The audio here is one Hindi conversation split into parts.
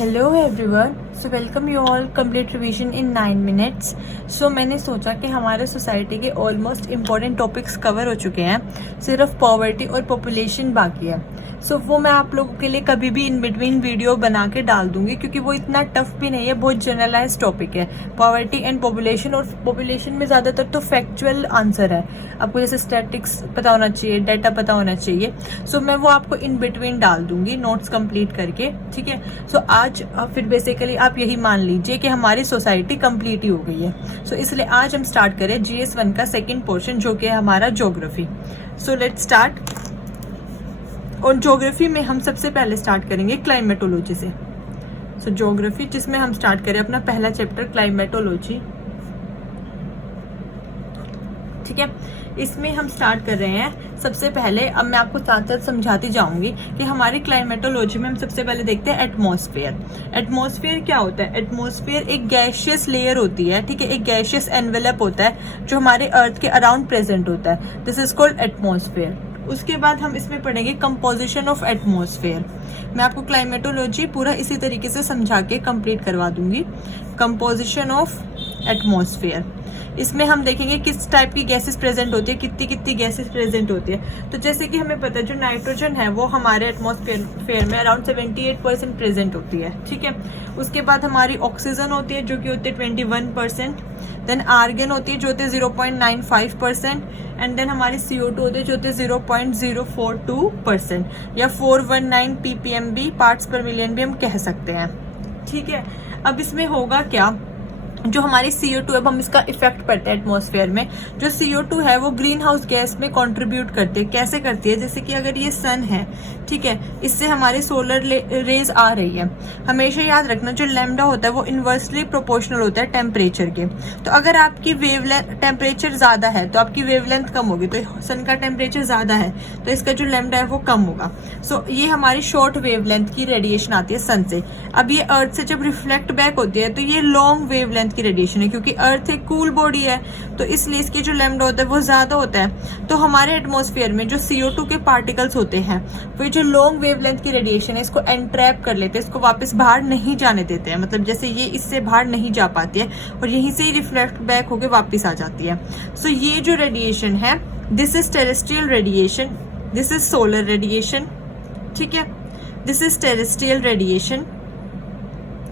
Hello everyone, so welcome you all complete revision in 9 minutes. So मैंने सोचा कि हमारे सोसाइटी के ऑलमोस्ट इम्पॉर्टेंट टॉपिक्स कवर हो चुके हैं, सिर्फ पॉवर्टी और पॉपुलेशन बाकी है। सो वो मैं आप लोगों के लिए कभी भी इन बिटवीन वीडियो बना के डाल दूंगी, क्योंकि वो इतना टफ भी नहीं है, बहुत जनरलाइज टॉपिक है पॉवर्टी एंड पॉपुलेशन। और पॉपुलेशन में ज़्यादातर तो फैक्चुअल आंसर है, आपको जैसे स्टैटिक्स पता होना चाहिए, डाटा पता होना चाहिए। सो मैं वो आपको इन बिटवीन डाल दूंगी नोट्स कंप्लीट करके, ठीक है। सो आज फिर बेसिकली आप यही मान लीजिए कि हमारी सोसाइटी कंप्लीट ही हो गई है। सो इसलिए आज हम स्टार्ट करें GS1 का सेकेंड पोर्शन, जो कि है हमारा ज्योग्राफी। So let's start. और ज्योग्राफी में हम सबसे पहले स्टार्ट करेंगे क्लाइमेटोलॉजी से। सो ज्योग्राफी जिसमें हम स्टार्ट करें अपना पहला चैप्टर क्लाइमेटोलॉजी, ठीक है। इसमें हम स्टार्ट कर रहे हैं सबसे पहले। अब मैं आपको साथ साथ समझाती जाऊंगी कि हमारी क्लाइमेटोलॉजी में हम सबसे पहले देखते हैं एटमॉस्फेयर। एटमॉस्फेयर क्या होता है? एटमॉस्फेयर एक गैशियस लेयर होती है, ठीक है, एक गैशियस एनवेलप होता है जो हमारे अर्थ के अराउंड प्रेजेंट होता है। This is called atmosphere. उसके बाद हम इसमें पढ़ेंगे कंपोजिशन ऑफ एटमॉस्फेयर। मैं आपको क्लाइमेटोलॉजी पूरा इसी तरीके से समझा के कंप्लीट करवा दूंगी। कंपोजिशन ऑफ एटमॉस्फेयर, इसमें हम देखेंगे किस टाइप की गैसेस प्रेजेंट होती है, कितनी कितनी गैसेस प्रेजेंट होती है। तो जैसे कि हमें पता है जो नाइट्रोजन है वो हमारे एटमॉस्फेयर में अराउंड 78% प्रेजेंट होती है, ठीक है। उसके बाद हमारी ऑक्सीजन होती है जो कि होती है 21%। देन आर्गन होती है जो होती है 0.95%। एंड देन हमारी CO2 होती है जो होती है 0.042% या 419 ppmb पार्ट्स पर मिलियन भी हम कह सकते हैं, ठीक है। अब इसमें होगा क्या, जो हमारी CO2 अब हम इसका इफेक्ट पड़ता है एटमॉस्फेयर में। जो CO2 है वो ग्रीन हाउस गैस में कंट्रीब्यूट करती है। कैसे करती है? जैसे कि अगर ये सन है, ठीक है, इससे हमारी सोलर रेज आ रही है। हमेशा याद रखना जो लैम्डा होता है वो इनवर्सली प्रोपोर्शनल होता है टेम्परेचर के। तो अगर आपकी वेवलेंथ टेम्परेचर ज्यादा है तो आपकी वेवलेंथ कम होगी, तो सन का टेम्परेचर ज्यादा है तो इसका जो लैम्डा है वो कम होगा। सो ये हमारी शॉर्ट वेवलेंथ की रेडिएशन आती है सन से। अब ये अर्थ से जब रिफ्लेक्ट बैक होती है तो ये लॉन्ग वेवलेंथ की रेडिएशन है, क्योंकि अर्थ एक कूल बॉडी है तो इसलिए इसकी जो लैम्डा होता है वो ज्यादा होता है। तो हमारे एटमॉस्फेयर में जो CO2 के पार्टिकल्स होते हैं वो जो लॉन्ग वेवलेंथ की रेडिएशन है इसको एंट्रैप कर लेते हैं, इसको वापस बाहर नहीं जाने देते हैं। मतलब जैसे ये इससे बाहर नहीं जा पाती है और यहीं से ही रिफ्लेक्ट बैक होकर वापस आ जाती है। सो ये जो रेडिएशन है, this is terrestrial radiation, this is solar radiation, ठीक है, this is terrestrial radiation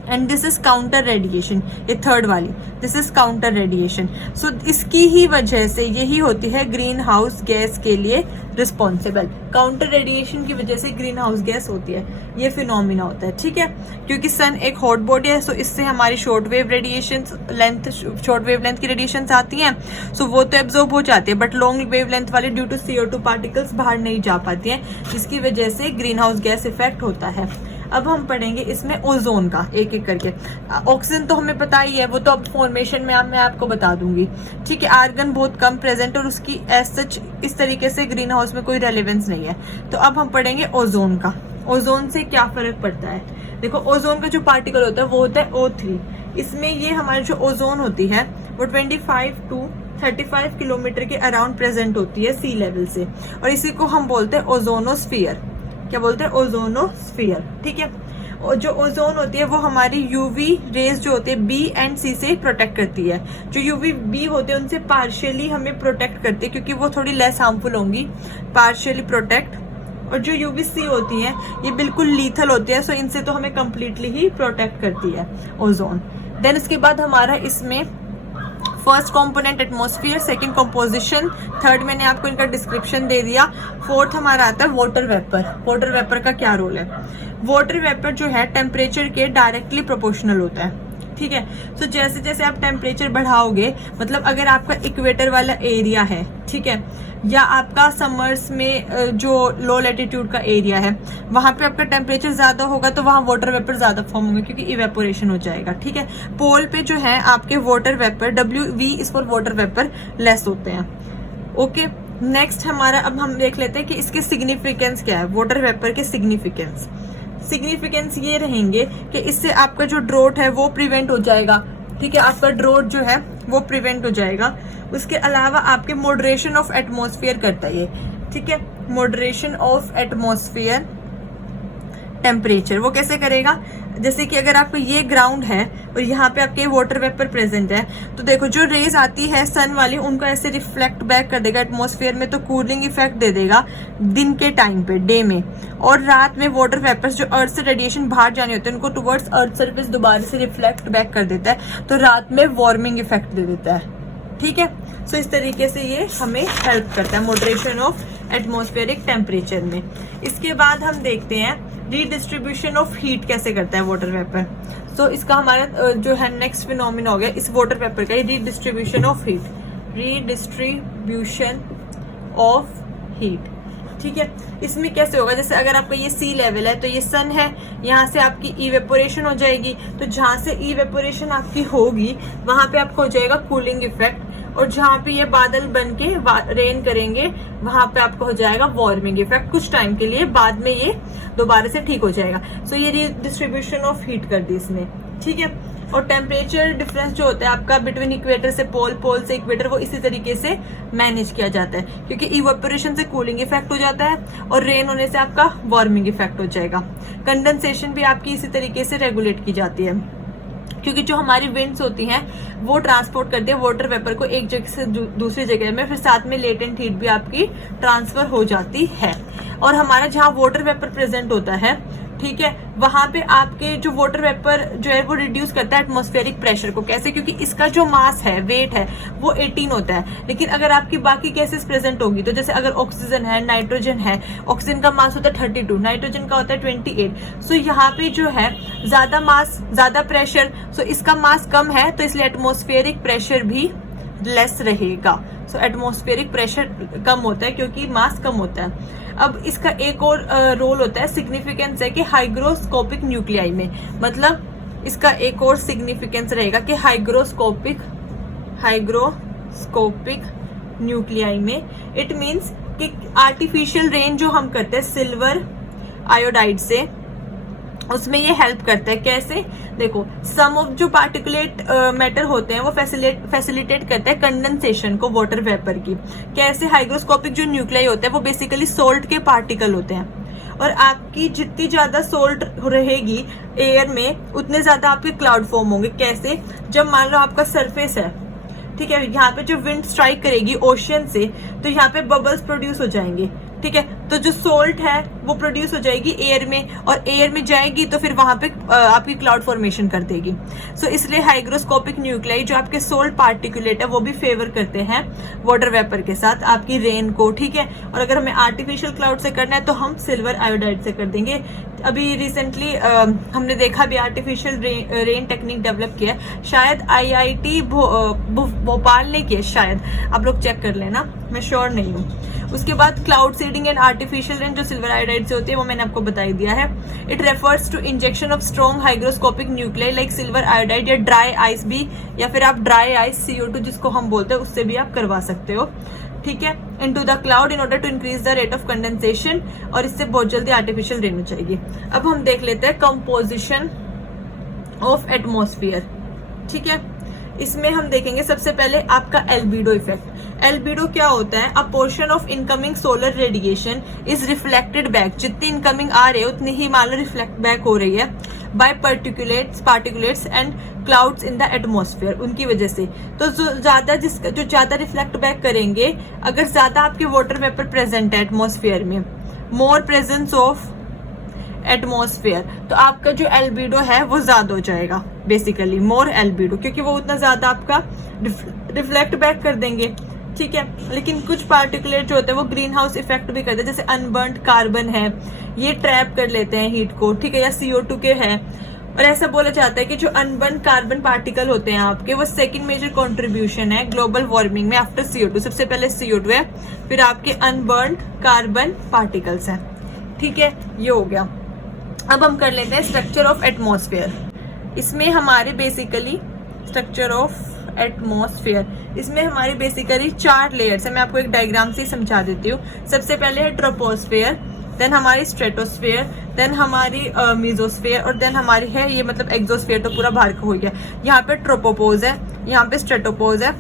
and this is counter radiation. ये थर्ड वाली, दिस इज काउंटर रेडिएशन। सो इसकी ही वजह से यही होती है ग्रीन हाउस गैस के लिए रिस्पॉन्सिबल। काउंटर रेडिएशन की वजह से ग्रीन हाउस गैस होती है, ये फिनोमिना होता है, ठीक है। क्योंकि सन एक हॉट बॉडी है, सो इससे हमारी शॉर्ट वेव लेंथ की रेडिएशन आती हैं, सो वो तो एब्जॉर्ब हो जाती है, बट लॉन्ग वेव लेंथ वाली ड्यू टू CO2 पार्टिकल्स बाहर नहीं जा पाती है, जिसकी वजह से ग्रीन हाउस गैस इफेक्ट होता है। अब हम पढ़ेंगे इसमें ओजोन का एक एक करके। ऑक्सीजन तो हमें पता ही है, वो तो अब फॉर्मेशन में मैं आपको बता दूंगी, ठीक है। आर्गन बहुत कम प्रेजेंट और उसकी एज सच इस तरीके से ग्रीन हाउस में कोई रेलेवेंस नहीं है। तो अब हम पढ़ेंगे ओजोन का। ओजोन से क्या फर्क पड़ता है? देखो, ओजोन का जो पार्टिकल होता है वो होता है O3। इसमें ये हमारी जो ओजोन होती है वो 25 to 35 किलोमीटर के अराउंड प्रेजेंट होती है सी लेवल से, और इसी को हम बोलते हैं ओजोनोस्फीयर। क्या बोलते हैं? ओजोनोस्फीयर, ठीक है। और जो ओजोन होती है वो हमारी UV रेज जो होती है B एंड C से प्रोटेक्ट करती है। जो UVB होते हैं उनसे पार्शियली हमें प्रोटेक्ट करती है, क्योंकि वो थोड़ी लेस हार्मफुल होंगी, पार्शियली प्रोटेक्ट। और जो UVC होती है ये बिल्कुल लीथल होती है, सो इनसे तो हमें कंप्लीटली ही प्रोटेक्ट करती है ओजोन। देन इसके बाद हमारा इसमें first component atmosphere, second composition, third मैंने आपको इनका डिस्क्रिप्शन दे दिया। फोर्थ हमारा आता है वाटर वेपर। वाटर वेपर का क्या रोल है? वाटर वेपर जो है टेम्परेचर के डायरेक्टली प्रोपोर्शनल होता है, ठीक है। तो जैसे जैसे आप टेम्परेचर बढ़ाओगे, मतलब अगर आपका इक्वेटर वाला एरिया है, ठीक है, या आपका समर्स में जो लो लैटिट्यूड का एरिया है वहां पे आपका टेम्परेचर ज्यादा होगा तो वहां वाटर वेपर ज्यादा फॉर्म होंगे, क्योंकि इवेपोरेशन हो जाएगा, ठीक है। पोल पे जो है आपके water vapour WV is for water vapour less होते हैं, ओके। नेक्स्ट हमारा अब हम देख लेते हैं कि इसके सिग्निफिकेंस क्या है। वाटर वेपर के सिग्निफिकेंस ये रहेंगे कि इससे आपका जो ड्रोट है वो प्रिवेंट हो जाएगा, ठीक है। आपका ड्रोट जो है वो प्रिवेंट हो जाएगा। उसके अलावा आपके मॉडरेशन ऑफ एटमॉस्फेयर करता है ये, ठीक है, मॉडरेशन ऑफ एटमॉस्फेयर। टेम्परेचर। वो कैसे करेगा, जैसे कि अगर आपको ये ग्राउंड है और यहाँ पे आपके वाटर वेपर प्रेजेंट है, तो देखो जो रेज आती है सन वाली उनको ऐसे रिफ्लेक्ट बैक कर देगा एटमॉस्फेयर में, तो कूलिंग इफेक्ट दे देगा दिन के टाइम पे, डे में। और रात में वाटर वेपर्स जो अर्थ से रेडिएशन बाहर जाने होते हैं उनको टुवर्ड्स अर्थ सरफेस दोबारा से रिफ्लेक्ट बैक कर देता है, तो रात में वार्मिंग इफेक्ट दे देता है। ठीक है, सो इस तरीके से ये हमें हेल्प करता है मॉडरेशन ऑफ एटमॉस्फेरिक टेम्परेचर में। इसके बाद हम देखते हैं रीडिस्ट्रीब्यूशन ऑफ हीट कैसे करता है वाटर वेपर। सो इसका हमारा जो है नेक्स्ट फिनोमिना हो गया इस वाटर वेपर का, redistribution of heat, redistribution of heat. ठीक है, इसमें कैसे होगा, जैसे अगर आपका ये सी लेवल है तो ये सन है, यहाँ से आपकी इवेपोरेशन हो जाएगी, तो जहां से इवेपोरेशन आपकी होगी वहां पे आपको हो जाएगा कूलिंग इफेक्ट, और जहां पे ये बादल बन के रेन करेंगे वहां पे आपको हो जाएगा वार्मिंग इफेक्ट कुछ टाइम के लिए, बाद में ये दोबारा से ठीक हो जाएगा। सो ये रीडिस्ट्रीब्यूशन ऑफ हीट कर दी इसने। ठीक है, और टेम्परेचर डिफरेंस जो होता है आपका बिटवीन इक्वेटर से पोल, पोल से इक्वेटर, वो इसी तरीके से मैनेज किया जाता है, क्योंकि इवेपोरेशन से कूलिंग इफेक्ट हो जाता है और रेन होने से आपका वार्मिंग इफेक्ट हो जाएगा। कंडेंसेशन भी आपकी इसी तरीके से रेगुलेट की जाती है, क्योंकि जो हमारी विंड्स होती हैं वो ट्रांसपोर्ट करते हैं वाटर वेपर को एक जगह से दूसरी जगह में, फिर साथ में लेटेंट हीट भी आपकी ट्रांसफर हो जाती है। और हमारा जहाँ वाटर वेपर प्रेजेंट होता है, ठीक है, वहां पे आपके जो वाटर वेपर जो है वो रिड्यूस करता है एटमॉस्फेरिक प्रेशर को। कैसे, क्योंकि इसका जो मास है, वेट है, वो 18 होता है, लेकिन अगर आपकी बाकी गैसेस प्रेजेंट होगी, तो जैसे अगर ऑक्सीजन है, नाइट्रोजन है, ऑक्सीजन का मास होता है 32, नाइट्रोजन का होता है 28। सो यहाँ पे जो है ज्यादा मास, ज्यादा प्रेशर, सो इसका मास कम है, तो इसलिए एटमॉस्फेरिक प्रेशर भी लेस रहेगा। सो एटमॉस्फेरिक प्रेशर कम होता है क्योंकि मास कम होता है। अब इसका एक और रोल होता है, सिग्निफिकेंस है कि हाइग्रोस्कोपिक न्यूक्लियाई में, मतलब इसका एक और सिग्निफिकेंस रहेगा कि हाइग्रोस्कोपिक न्यूक्लियाई में, इट मींस कि आर्टिफिशियल रेन जो हम करते हैं सिल्वर आयोडाइड से, उसमें ये हेल्प करता है। कैसे, देखो सम ऑफ जो पार्टिकुलेट मैटर होते हैं वो फैसिलिटेट करते हैं कंडेंसेशन को वाटर वेपर की। कैसे, हाइग्रोस्कोपिक जो न्यूक्लियाई होते हैं वो बेसिकली सोल्ट के पार्टिकल होते हैं, और आपकी जितनी ज्यादा सोल्ट रहेगी एयर में उतने ज्यादा आपके क्लाउड फॉर्म होंगे। कैसे, जब मान लो आपका सरफेस है, ठीक है, यहाँ पे जो विंड स्ट्राइक करेगी ओशियन से, तो यहाँ पे बबल्स प्रोड्यूस हो जाएंगे। ठीक है, तो जो सोल्ट है वो प्रोड्यूस हो जाएगी एयर में, और एयर में जाएगी तो फिर वहां पे आपकी क्लाउड फॉर्मेशन कर देगी। सो इसलिए हाइग्रोस्कोपिक न्यूक्लियाई जो आपके सोल्ट पार्टिकुलेट है वो भी फेवर करते हैं वाटर वेपर के साथ आपकी रेन को। ठीक है, और अगर हमें आर्टिफिशियल क्लाउड से करना है तो हम सिल्वर आयोडाइड से कर देंगे। अभी रिसेंटली हमने देखा भी आर्टिफिशियल रेन टेक्निक डेवलप किया है, शायद IIT भोपाल ने किया, शायद आप लोग चेक कर लेना, मैं श्योर नहीं हूँ। उसके बाद cloud seeding and artificial rain जो सिल्वर आयोडाइड से होती है वो मैंने आपको बताई दिया है। It refers to injection of strong hygroscopic nuclei like silver iodide, या ड्राई आइस भी, या फिर आप ड्राई आइस CO2 जिसको हम बोलते हैं उससे भी आप करवा सकते हो। ठीक है, into the cloud in order to increase the rate of condensation, और इससे बहुत जल्दी आर्टिफिशियल रेन हो जाएगी। अब हम देख लेते हैं कंपोजिशन ऑफ एटमॉस्फेयर। ठीक है, इसमें हम देखेंगे सबसे पहले आपका एल्बिडो इफेक्ट। एल्बिडो क्या होता है, अ portion of incoming solar radiation is reflected back, जितनी इनकमिंग आ रही है उतनी ही मान लो रिफ्लेक्ट बैक हो रही है by particulates and clouds in the atmosphere, उनकी वजह से। तो जो ज्यादा रिफ्लेक्ट बैक करेंगे, अगर ज्यादा आपके वाटर वेपर प्रेजेंट है एटमॉस्फेयर में, मोर प्रेजेंस ऑफ एटमॉस्फेयर, तो आपका जो एल्बिडो है वो ज्यादा हो जाएगा, बेसिकली मोर एल्बिडो, क्योंकि वो उतना ज्यादा आपका रिफ्लेक्ट बैक कर देंगे। ठीक है, लेकिन कुछ पार्टिकुलेट जो होते हैं वो ग्रीन हाउस इफेक्ट भी करते हैं, जैसे अनबर्न्ड कार्बन है, ये ट्रैप कर लेते हैं हीट को। ठीक है, या CO2 के हैं, और ऐसा बोला जाता है कि जो अनबर्न्ड कार्बन पार्टिकल होते हैं आपके, वो सेकंड मेजर कंट्रीब्यूशन है ग्लोबल वार्मिंग में आफ्टर CO2। सबसे पहले CO2 है, फिर आपके अनबर्न्ड कार्बन पार्टिकल्स हैं। ठीक है, ये हो गया। अब हम कर लेते हैं स्ट्रक्चर ऑफ एटमॉस्फेयर। इसमें हमारे बेसिकली स्ट्रक्चर ऑफ एटमॉस्फेयर, इसमें हमारे बेसिकली 4 लेयर्स है। मैं आपको एक डायग्राम से समझा देती हूँ। सबसे पहले है ट्रोपोस्फेयर, देन हमारी स्ट्रेटोस्फेयर, देन हमारी मीजोस्फेयर, और देन हमारी है ये मतलब एक्सोस्फेयर, तो पूरा बाहर का हो गया। यहाँ पे ट्रोपोपोज है, यहाँ पे स्ट्रेटोपोज है,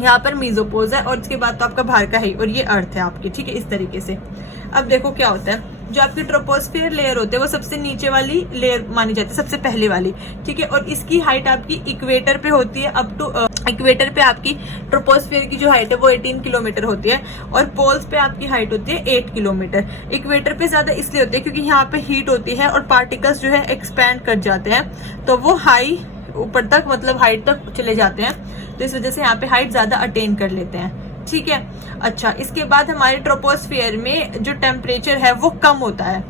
यहाँ पर मीजोपोज है, और इसके बाद तो आपका बाहर का है, और ये अर्थ है आपकी। ठीक है, इस तरीके से। अब देखो क्या होता है, जो आपकी ट्रोपोस्फियर लेयर होते हैं वो सबसे नीचे वाली लेयर मानी जाती है, सबसे पहले वाली, ठीक है। और इसकी हाइट आपकी इक्वेटर पे होती है, अप टू इक्वेटर पे आपकी ट्रोपोस्फियर की जो हाइट है वो 18 किलोमीटर होती है, और पोल्स पे आपकी हाइट होती है 8 किलोमीटर। इक्वेटर पे ज्यादा इसलिए होती है क्योंकि यहाँ पे हीट होती है और पार्टिकल्स जो है एक्सपैंड कर जाते हैं, तो वो हाई ऊपर तक मतलब हाइट तक चले जाते हैं, तो इस वजह से यहाँ पे हाइट ज्यादा अटेन कर लेते हैं, ठीक है। अच्छा, इसके बाद हमारे ट्रोपोस्फियर में जो टेम्परेचर है वो कम होता है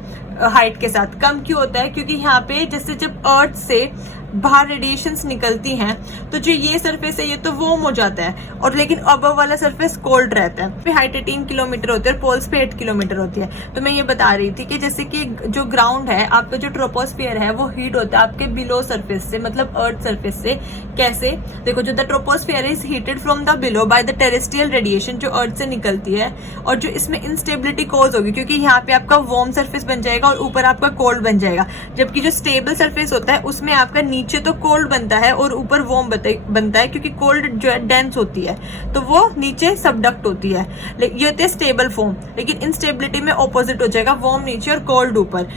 हाइट के साथ। कम क्यों होता है? क्योंकि यहाँ पे जैसे जब अर्थ से बाहर रेडिएशंस निकलती हैं तो जो ये सरफेस है ये तो वार्म हो जाता है, और लेकिन अबव वाला सरफेस कोल्ड रहता है। हाइट 18 किलोमीटर होती है और पोल्स पे 8 किलोमीटर होती है। तो मैं ये बता रही थी कि जैसे कि जो ग्राउंड है आपका, जो ट्रोपोस्फियर है वो हीट होता है आपके बिलो सरफेस से, मतलब अर्थ सरफेस से। कैसे? देखो, जो the troposphere is heated from the below by the terrestrial radiation, जो अर्थ से निकलती है, और जो इसमें इंस्टेबिलिटी कॉज होगी क्योंकि यहाँ पे आपका वार्म सरफेस बन जाएगा और ऊपर आपका कोल्ड बन जाएगा, जबकि जो स्टेबल सरफेस होता है उसमें आपका नीचे तो कोल्ड बनता है और ऊपर वार्म बनता है, क्योंकि कोल्ड जो है डेंस होती है तो वो नीचे सबडक्ट होती है। ये होती है स्टेबल फॉर्म, लेकिन इंस्टेबिलिटी में ऑपोजिट हो जाएगा, वार्म नीचे और कोल्ड ऊपर।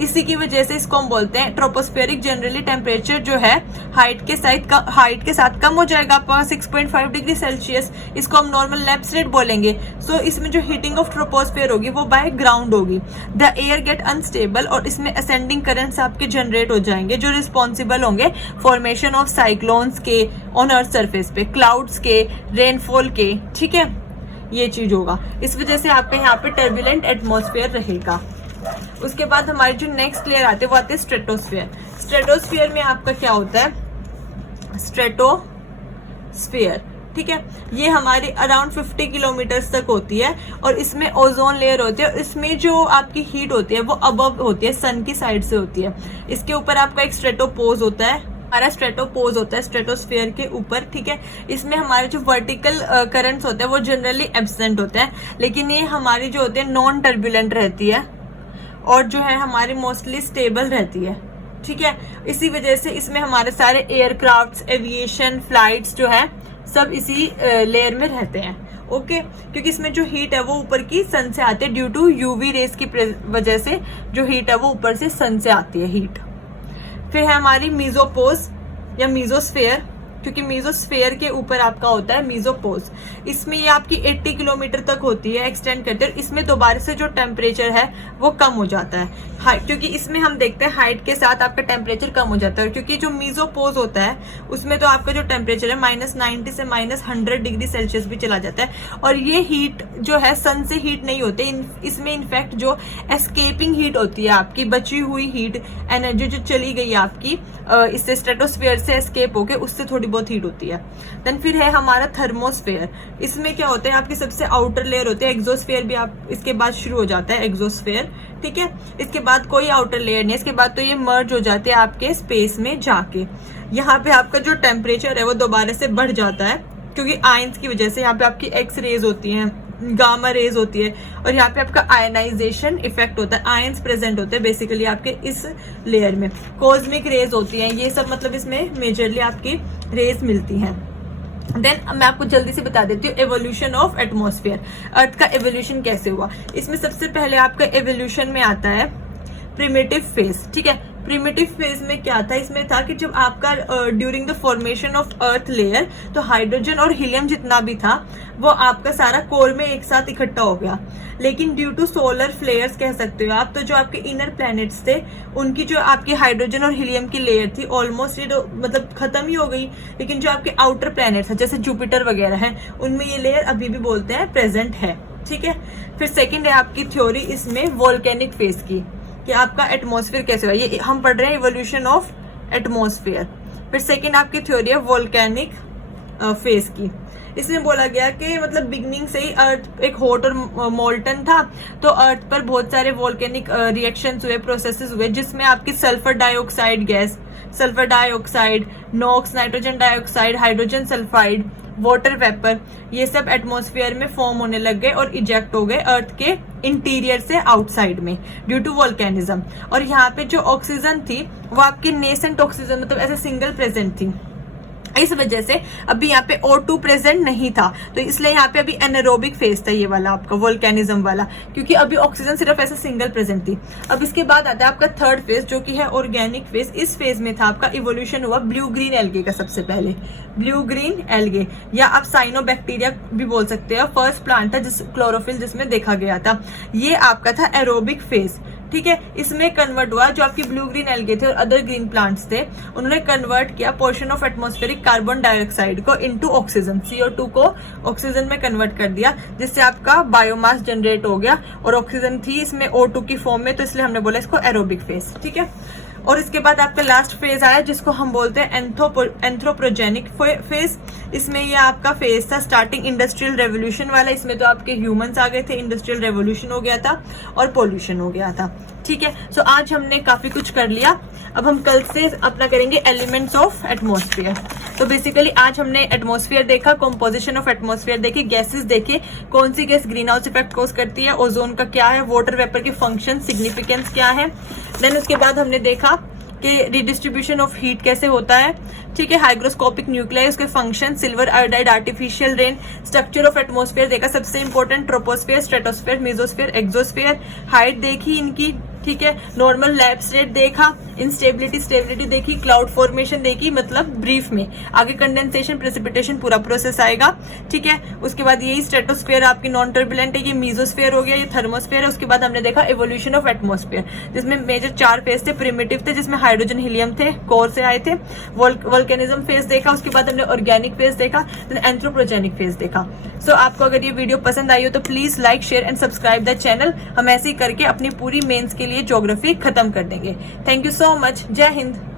इसी की वजह से इसको हम बोलते हैं ट्रोपोस्फेरिक जनरली टेम्परेचर जो है हाइट के साथ कम हो जाएगा आपका 6.5 डिग्री सेल्सियस। इसको हम नॉर्मल लैप्स रेट बोलेंगे। सो इसमें जो हीटिंग ऑफ ट्रोपोस्फेयर होगी वो बाय ग्राउंड होगी। द एयर गेट अनस्टेबल, और इसमें असेंडिंग करंट्स आपके जनरेट हो जाएंगे जो रिस्पॉन्सिबल होंगे फॉर्मेशन ऑफ साइक्लोन्स के ऑन अर्थ सरफेस पे, क्लाउड्स के, रेनफॉल के, ठीक है। ये चीज होगा, इस वजह से आपके यहाँ पे टर्बुलेंट एटमॉस्फेयर रहेगा। उसके बाद हमारे जो नेक्स्ट लेयर आते हैं वो आते हैं स्ट्रेटोस्फेयर। स्ट्रेटोस्फेयर में आपका क्या होता है? स्ट्रेटोस्फेयर, ठीक है, ये हमारी अराउंड 50 किलोमीटर तक होती है, और इसमें ओजोन लेयर होती है। इसमें जो आपकी हीट होती है वो अबव होती है, सन की साइड से होती है। इसके ऊपर आपका एक स्ट्रेटोपोज होता है, हमारा स्ट्रेटोपोज होता है स्ट्रेटोस्फेयर के ऊपर, ठीक है। इसमें हमारे जो वर्टिकल करंट्स होते हैं वो जनरली एब्सेंट होते हैं, लेकिन ये हमारी जो होती है नॉन टर्बुलेंट रहती है, और जो है हमारी मोस्टली स्टेबल रहती है, ठीक है। इसी वजह से इसमें हमारे सारे एयरक्राफ्ट्स, एविएशन, फ्लाइट्स जो है सब इसी लेयर में रहते हैं, ओके। क्योंकि इसमें जो हीट है वो ऊपर की सन से आती है, ड्यू टू यूवी रेस की वजह से जो हीट है वो ऊपर से सन से आती है हीट। फिर है हमारी मीजोपोज या मीजोस्फेयर, क्योंकि मीजोस्फेयर के ऊपर आपका होता है मीजोपोज। इसमें ये आपकी 80 किलोमीटर तक होती है, एक्सटेंड करते हैं। इसमें दोबारा से जो टेम्परेचर है वो कम हो जाता है हाइट, क्योंकि इसमें हम देखते हैं हाइट के साथ आपका टेम्परेचर कम हो जाता है, क्योंकि जो मीजोपोज होता है उसमें तो आपका जो टेम्परेचर है -90 से -100 डिग्री सेल्सियस भी चला जाता है। और ये हीट जो है सन से हीट नहीं होते, इसमें इनफैक्ट जो एस्केपिंग हीट होती है आपकी, बची हुई हीट एनर्जी जो चली गई आपकी इससे स्ट्रेटोस्फेयर से एस्केप होके, उससे थोड़ी बहुत हीट होती है। देन फिर है हमारा थर्मोस्फेयर। इसमें क्या होता है, आपकी सबसे आउटर लेयर होती है, एक्सोस्फेयर भी आप इसके बाद शुरू हो जाता है एक्सोस्फेयर, ठीक है। इसके बाद कोई आउटर लेयर नहीं, इसके बाद तो ये मर्ज हो जाते हैं आपके स्पेस में जाके। यहाँ पे आपका जो टेम्परेचर है वो दोबारा से बढ़ जाता है, क्योंकि आयंस की वजह से यहाँ पे आपकी एक्स रेज होती हैं, गामा रेज होती है, और यहाँ पे आपका आयनाइजेशन इफेक्ट होता है, आयंस प्रेजेंट होते हैं बेसिकली आपके इस लेयर में। कॉस्मिक रेज होती हैं, ये सब मतलब इसमें मेजरली आपकी रेज मिलती हैं। देन मैं आपको जल्दी से बता देती हूँ एवोल्यूशन ऑफ एटमॉस्फेयर, अर्थ का एवोल्यूशन कैसे हुआ। इसमें सबसे पहले आपका एवोल्यूशन में आता है प्रिमिटिव फेज, ठीक है। प्रिमिटिव फेज में क्या था, इसमें था कि जब आपका during the formation of earth layer, तो हाइड्रोजन और हीलियम जितना भी था वो आपका सारा कोर में एक साथ इकट्ठा हो गया। लेकिन ड्यू टू सोलर फ्लेयर्स कह सकते हो आप, तो जो आपके इनर प्लैनेट्स थे उनकी जो आपकी हाइड्रोजन और हीलियम की लेयर थी ऑलमोस्ट ये मतलब खत्म ही हो गई। लेकिन जो आपके आउटर प्लैनेट्स है जैसे जुपिटर वगैरह है, उनमें ये लेयर अभी भी बोलते हैं प्रेजेंट है, ठीक है। फिर सेकेंड है आपकी थ्योरी इसमें वोल्केनिक फेज की, कि आपका एटमॉस्फेयर कैसे हुआ, ये हम पढ़ रहे हैं इवोल्यूशन ऑफ एटमॉस्फेयर। फिर सेकंड आपकी थ्योरी है वोल्केनिक फेज की। इसमें बोला गया कि मतलब बिगनिंग से ही अर्थ एक हॉट और मोल्टन था, तो अर्थ पर बहुत सारे वोल्केनिक रिएक्शंस हुए, प्रोसेसेस हुए, जिसमें आपकी sulphur dioxide gas, sulphur dioxide, NOx, nitrogen dioxide, hydrogen sulphide, water vapour, ये सब एटमॉस्फेयर में फॉर्म होने लग गए और इजेक्ट हो गए अर्थ के इंटीरियर से आउटसाइड में ड्यू टू वोल्केनिज्म। और यहाँ पे जो ऑक्सीजन थी वो आपकी नेसेंट ऑक्सीजन, मतलब ऐसे सिंगल प्रेजेंट थी, इस वजह से अभी यहाँ पे O2 प्रेजेंट नहीं था, तो इसलिए यहाँ पे अभी एनारोबिक फेज था ये वाला आपका वोल्केनिज्म वाला, क्योंकि अभी ऑक्सीजन सिर्फ ऐसे सिंगल प्रेजेंट थी। अब इसके बाद आता है आपका थर्ड फेज जो कि है ऑर्गेनिक फेज। इस फेज में था आपका इवोल्यूशन हुआ ब्लू ग्रीन एल्गे का। सबसे पहले ब्लू ग्रीन एल्गे या आप साइनोबैक्टीरिया भी बोल सकते हैं, फर्स्ट प्लांट था जिस क्लोरोफिल जिसमें देखा गया था। ये आपका था एरोबिक फेज, ठीक है। इसमें कन्वर्ट हुआ जो आपकी ब्लू ग्रीन एल्गे थे और अदर ग्रीन प्लांट्स थे, उन्होंने कन्वर्ट किया portion of atmospheric carbon dioxide को इनटू ऑक्सीजन, CO2 को ऑक्सीजन में कन्वर्ट कर दिया, जिससे आपका बायोमास जनरेट हो गया। और ऑक्सीजन थी इसमें O2 की फॉर्म में, तो इसलिए हमने बोला इसको एरोबिक फेज, ठीक है। और इसके बाद आपका लास्ट फेज आया जिसको हम बोलते हैं एंथ्रोपोजेनिक फेज। इसमें ये आपका फेज था स्टार्टिंग इंडस्ट्रियल रेवोल्यूशन वाला। इसमें तो आपके ह्यूमंस आ गए थे, इंडस्ट्रियल रेवोल्यूशन हो गया था और पोल्यूशन हो गया था, ठीक है। सो आज हमने काफी कुछ कर लिया। अब हम कल से अपना करेंगे एलिमेंट्स ऑफ एटमॉस्फेयर। तो बेसिकली आज हमने एटमॉस्फेयर देखा, कॉम्पोजिशन ऑफ एटमॉस्फेयर देखे, गैसेस देखे, कौन सी gas green house effect cause करती है, ओजोन का क्या है, वाटर वेपर की फंक्शन सिग्निफिकेंस क्या है। देन उसके बाद हमने देखा कि रिडिस्ट्रीब्यूशन ऑफ हीट कैसे होता है, ठीक है। हाइग्रोस्कोपिक न्यूक्लियाई, उसके function, silver iodide, artificial rain, structure of atmosphere देखा, सबसे important troposphere, stratosphere, mesosphere, exosphere, height देखी इनकी, ठीक है। नॉर्मल लैब स्टेट देखा, इंस्टेबिलिटी स्टेबिलिटी देखी, क्लाउड फॉर्मेशन देखी, मतलब ब्रीफ में आगे कंडेंसेशन प्रेसिपिटेशन पूरा प्रोसेस आएगा, ठीक है। उसके बाद यही स्ट्रेटोस्फेयर आपकी नॉन टर्बुलेंट है, ये मेसोस्फेयर हो गया, ये थर्मोस्फेयर है। उसके बाद हमने देखा इवोल्यूशन ऑफ एटमॉस्फेयर, जिसमें मेजर 4 फेज थे। प्रिमिटिव थे जिसमें हाइड्रोजन हीलियम थे, कोर से आए थे। वोल्केनिज्म फेज देखा, उसके बाद हमने ऑर्गेनिक फेज देखा, देन एंथ्रोपोजेनिक फेज देखा। सो आपको अगर ये वीडियो पसंद आई हो तो please like share and subscribe the channel. हम ऐसे ही करके अपनी पूरी मेंस के लिए ज्योग्राफी खत्म कर देंगे। Thank you so much. जय हिंद।